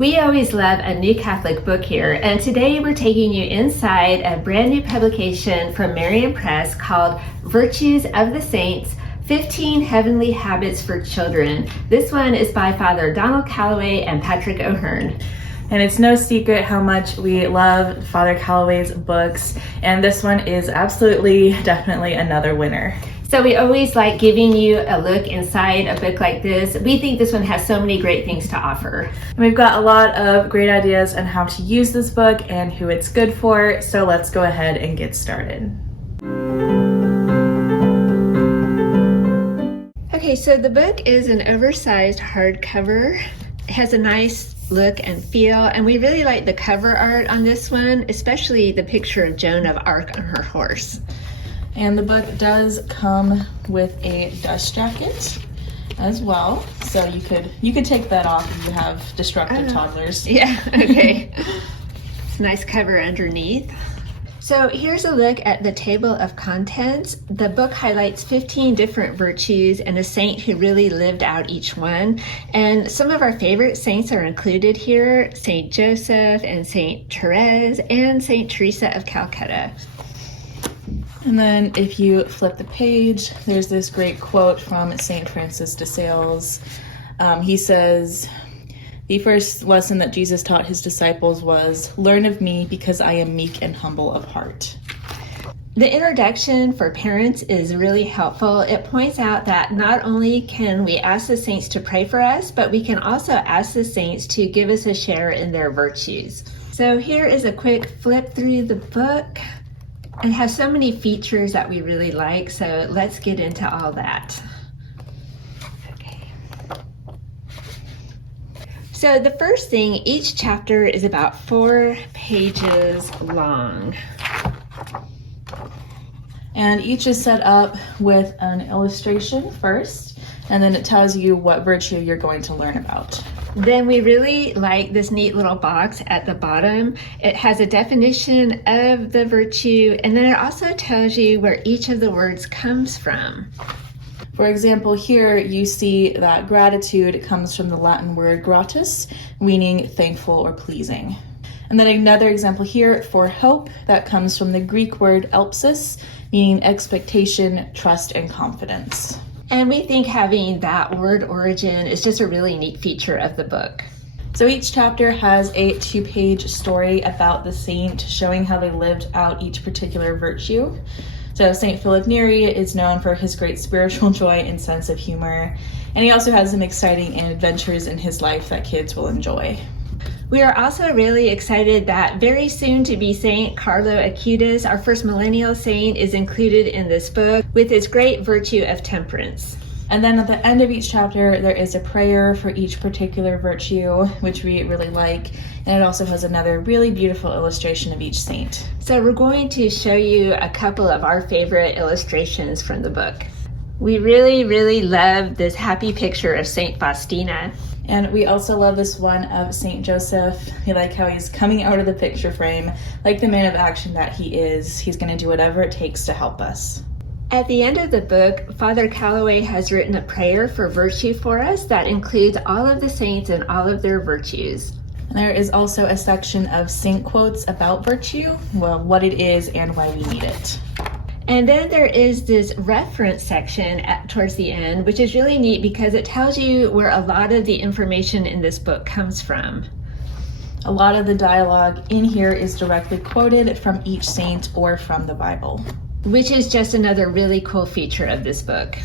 We always love a new Catholic book here, and today we're taking you inside a brand new publication from Marian Press called Virtues of the Saints, 15 Heavenly Habits for Children. This one is by Father Donald Calloway and Patrick O'Hearn. And it's no secret how much we love Father Calloway's books, and this one is definitely another winner. So we always like giving you a look inside a book like this. We think this one has so many great things to offer. And we've got a lot of great ideas on how to use this book and who it's good for, so let's go ahead and get started. Okay, so the book is an oversized hardcover. It has a nice look and feel, and we really like the cover art on this one, especially the picture of Joan of Arc on her horse. And the book does come with a dust jacket as well, so you could take that off if you have destructive toddlers. Yeah, okay. It's a nice cover underneath. So here's a look at the table of contents. The book highlights 15 different virtues and a saint who really lived out each one. And some of our favorite saints are included here: Saint Joseph and Saint Therese and Saint Teresa of Calcutta. And then if you flip the page, there's this great quote from Saint Francis de Sales. He says, "The first lesson that Jesus taught his disciples was, 'Learn of me because I am meek and humble of heart.'" The introduction for parents is really helpful. It points out that not only can we ask the saints to pray for us, but we can also ask the saints to give us a share in their virtues. So here is a quick flip through the book. It has so many features that we really like, so let's get into all that. Okay. So the first thing, each chapter is about 4 pages long. And each is set up with an illustration first, and then it tells you what virtue you're going to learn about. Then we really like this neat little box at the bottom. It has a definition of the virtue, and then it also tells you where each of the words comes from. For example, here you see that gratitude comes from the Latin word gratus, meaning thankful or pleasing. And then another example here for hope, that comes from the Greek word elpsis, meaning expectation, trust, and confidence. And we think having that word origin is just a really neat feature of the book. So each chapter has a 2-page story about the saint, showing how they lived out each particular virtue. So St. Philip Neri is known for his great spiritual joy and sense of humor, and he also has some exciting adventures in his life that kids will enjoy. We are also really excited that very soon to be Saint Carlo Acutis, our first millennial saint, is included in this book with his great virtue of temperance. And then at the end of each chapter, there is a prayer for each particular virtue, which we really like. And it also has another really beautiful illustration of each saint. So we're going to show you a couple of our favorite illustrations from the book. We really love this happy picture of Saint Faustina. And we also love this one of Saint Joseph. We like how he's coming out of the picture frame. Like the man of action that he is, he's going to do whatever it takes to help us. At the end of the book, Father Calloway has written a prayer for virtue for us that includes all of the saints and all of their virtues. And there is also a section of saint quotes about virtue, well, what it is and why we need it. And then there is this reference section towards the end, which is really neat because it tells you where a lot of the information in this book comes from. A lot of the dialogue in here is directly quoted from each saint or from the Bible, which is just another really cool feature of this book.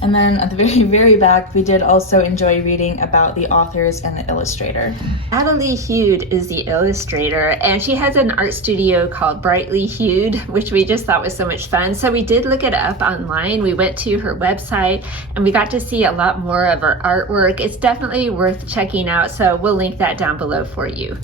And then at the very back, we did also enjoy reading about the authors and the illustrator. Natalie Hude is the illustrator, and she has an art studio called Brightly Hued, which we just thought was so much fun. So we did look it up online. We went to her website, and we got to see a lot more of her artwork. It's definitely worth checking out, so we'll link that down below for you.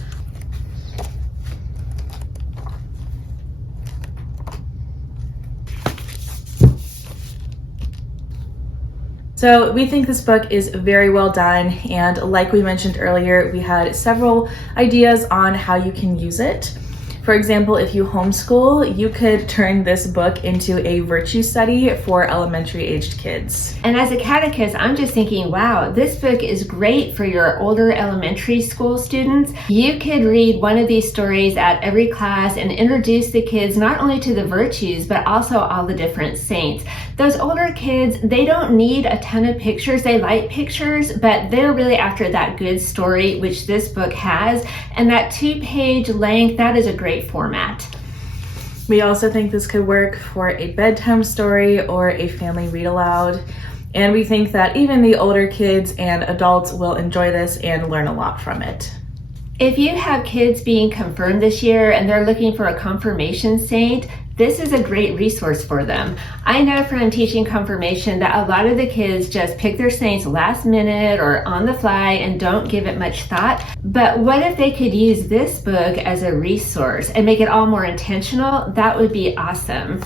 So we think this book is very well done, and like we mentioned earlier, we had several ideas on how you can use it. For example, if you homeschool, you could turn this book into a virtue study for elementary aged kids. And as a catechist, I'm just thinking, wow, this book is great for your older elementary school students. You could read one of these stories at every class and introduce the kids not only to the virtues, but also all the different saints. Those older kids, they don't need a ton of pictures. They like pictures, but they're really after that good story, which this book has. And that 2-page length, that is a great format. We also think this could work for a bedtime story or a family read aloud. And we think that even the older kids and adults will enjoy this and learn a lot from it. If you have kids being confirmed this year and they're looking for a confirmation saint, this is a great resource for them. I know from teaching confirmation that a lot of the kids just pick their saints last minute or on the fly and don't give it much thought. But what if they could use this book as a resource and make it all more intentional? That would be awesome.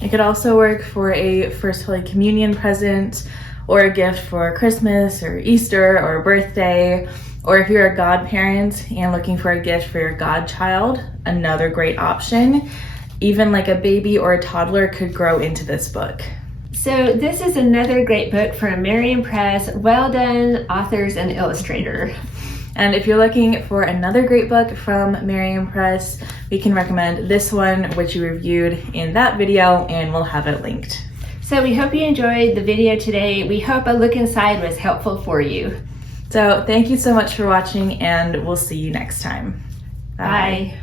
It could also work for a First Holy Communion present or a gift for Christmas or Easter or a birthday. Or if you're a godparent and looking for a gift for your godchild, another great option. Even like a baby or a toddler could grow into this book. So this is another great book from Marian Press. Well done, authors and illustrator. And if you're looking for another great book from Marian Press, we can recommend this one, which we reviewed in that video, and we'll have it linked. So we hope you enjoyed the video today. We hope a look inside was helpful for you. So thank you so much for watching, and we'll see you next time. Bye.